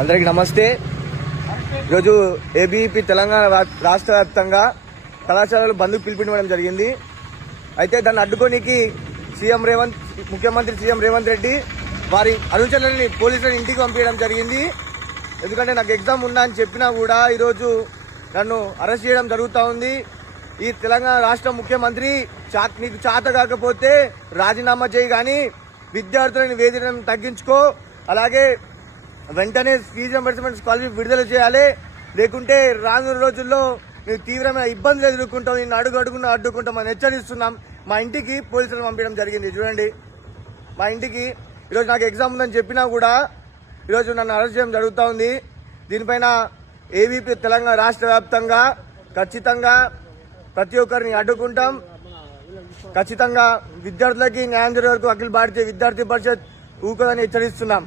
అందరికి నమస్తే. ఈరోజు ఏబీవీపీ తెలంగాణ రాష్ట్ర వ్యాప్తంగా కళాశాలలు బంద్కు పిలుపునివ్వడం జరిగింది. అయితే దాన్ని అడ్డుకోనికి ముఖ్యమంత్రి సీఎం రేవంత్ రెడ్డి వారి అనుచరులని పోలీసులను ఇంటికి పంపించడం జరిగింది. ఎందుకంటే నాకు ఎగ్జామ్ ఉందా అని చెప్పినా కూడా ఈరోజు నన్ను అరెస్ట్ చేయడం జరుగుతూ ఉంది. ఈ తెలంగాణ రాష్ట్ర ముఖ్యమంత్రి నీకు చేత కాకపోతే రాజీనామా చేయి, కానీ విద్యార్థులను వేధించడం తగ్గించుకో, అలాగే వెంటనే ఫీజు రింబర్స్మెంట్ స్కాలర్షిప్ విడుదల చేయాలి, లేకుంటే రానున్న రోజుల్లో ನೀವು తీవ్రమైన ఇబ్బందులు ఎదుర్కొంటాం, నిన్ను అడుగున అడ్డుకుంటామని హెచ్చరిస్తున్నాం. మా ఇంటికి పోలీసులు పంపించడం జరిగింది. చూడండి, మా ఇంటికి ఈరోజు నాకు ఎగ్జామ్ ఉందని చెప్పినా కూడా ఈరోజు నన్ను అరెస్ట్ చేయడం జరుగుతూ ఉంది. దీనిపైన ఏబీవీపీ తెలంగాణ రాష్ట్ర వ్యాప్తంగా ఖచ్చితంగా ప్రతి ఒక్కరిని అడ్డుకుంటాం. ఖచ్చితంగా విద్యార్థులకి న్యాయం జరిగే వరకు అఖిల భారతీయ విద్యార్థి పరిషత్ ఊకదని హెచ్చరిస్తున్నాం.